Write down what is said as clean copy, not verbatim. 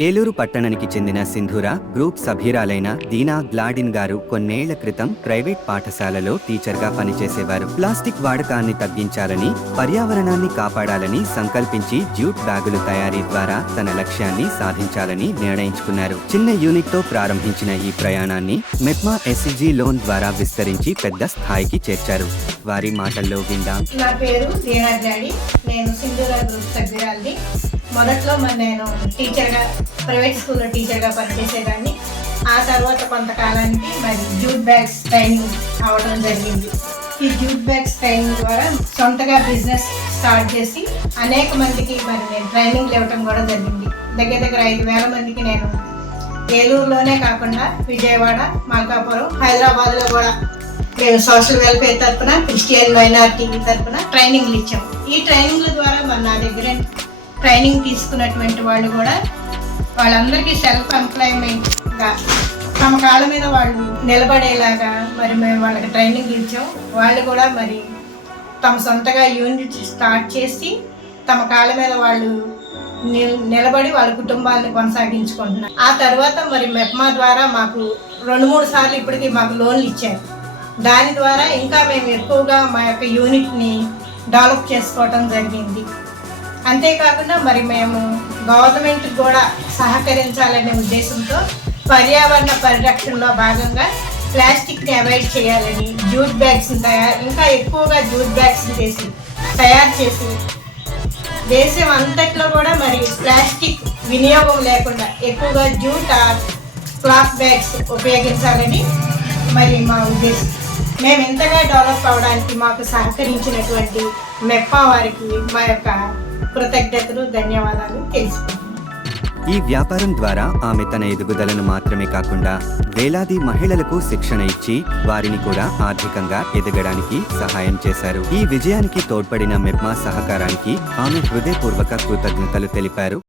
ఏలూరు పట్టణానికి చెందిన సింధూర గ్రూప్ సభ్యురాలైన దీనా గ్లాడిన్ గారు కొన్నేళ్ల క్రితం ప్రైవేట్ పాఠశాలలో టీచర్గా పనిచేసేవారు. ప్లాస్టిక్ వాడకాన్ని తగ్గించాలని, పర్యావరణాన్ని కాపాడాలని సంకల్పించి జ్యూట్ బ్యాగులు తయారీ ద్వారా తన లక్ష్యాన్ని సాధించాలని నిర్ణయించుకున్నారు. చిన్న యూనిట్ తో ప్రారంభించిన ఈ ప్రయాణాన్ని మెప్మా ఎస్సీజీ లోన్ ద్వారా విస్తరించి పెద్ద స్థాయికి చేర్చారు. వారి మాటల్లో విందాం. నా పేరు దీనా గ్లాడిన్. నేను సింధూర గ్రూప్ సభ్యురాలిని. మొదట్లో నేను టీచర్గా ప్రైవేట్ స్కూల్లో టీచర్గా పనిచేసేదాన్ని. ఆ తర్వాత కొంతకాలానికి మరి జ్యూట్ బ్యాగ్స్ ట్రైనింగ్ అవ్వడం జరిగింది. ఈ జ్యూట్ బ్యాగ్స్ ట్రైనింగ్ ద్వారా సొంతగా బిజినెస్ స్టార్ట్ చేసి అనేక మందికి నేను ట్రైనింగ్ ఇవ్వటం కూడా జరిగింది. దగ్గర 5,000 మందికి నేను ఏలూరులోనే కాకుండా విజయవాడ, మల్కాపురం, హైదరాబాద్లో కూడా మేము సోషల్ వెల్ఫేర్ తరఫున, క్రిస్టియన్ మైనారిటీ తరఫున ట్రైనింగ్లు ఇచ్చాము. ఈ ట్రైనింగ్ల ద్వారా నా దగ్గర ట్రైనింగ్ తీసుకున్నటువంటి వాళ్ళు కూడా వాళ్ళందరికీ సెల్ఫ్ ఎంప్లాయ్మెంట్గా తమ కాళ్ళ మీద వాళ్ళు నిలబడేలాగా మేము వాళ్ళకి ట్రైనింగ్ ఇచ్చాం. వాళ్ళు కూడా తమ సొంతగా యూనిట్ స్టార్ట్ చేసి తమ కాళ్ళ మీద వాళ్ళు నిలబడి వాళ్ళ కుటుంబాలను కొనసాగించుకుంటున్నారు. ఆ తర్వాత మెప్మా ద్వారా మాకు 2-3 సార్లు ఇప్పటికీ మాకు లోన్లు ఇచ్చారు. దాని ద్వారా ఇంకా మేము ఎక్కువగా మా యొక్క యూనిట్ని డెవలప్ చేసుకోవటం జరిగింది. అంతేకాకుండా మేము గవర్నమెంట్ కూడా సహకరించాలనే ఉద్దేశంతో పర్యావరణ పరిరక్షణలో భాగంగా ప్లాస్టిక్ని అవాయిడ్ చేయాలని జ్యూట్ బ్యాగ్స్ని ఇంకా ఎక్కువగా జ్యూట్ బ్యాగ్స్ని తయారు చేసి దేశం అంతట్లో కూడా ప్లాస్టిక్ వినియోగం లేకుండా ఎక్కువగా జ్యూట్ క్లాత్ బ్యాగ్స్ ఉపయోగించాలని మా ఉద్దేశం. మేము ఇంతగా డెవలప్ అవడానికి మాకు సహకరించినటువంటి మెప్పా వారికి మా యొక్క కృతజ్ఞతలు, ధన్యవాదాలు తెలుసుకుంటున్నాను. ఈ వ్యాపారం ద్వారా ఆమె తన ఎదుగుదలను మాత్రమే కాకుండా వేలాది మహిళలకు శిక్షణ ఇచ్చి వారిని కూడా ఆర్థికంగా ఎదగడానికి సహాయం చేశారు. ఈ విజయానికి తోడ్పడిన మెప్మా సహకారానికి ఆమె హృదయపూర్వక కృతజ్ఞతలు తెలిపారు.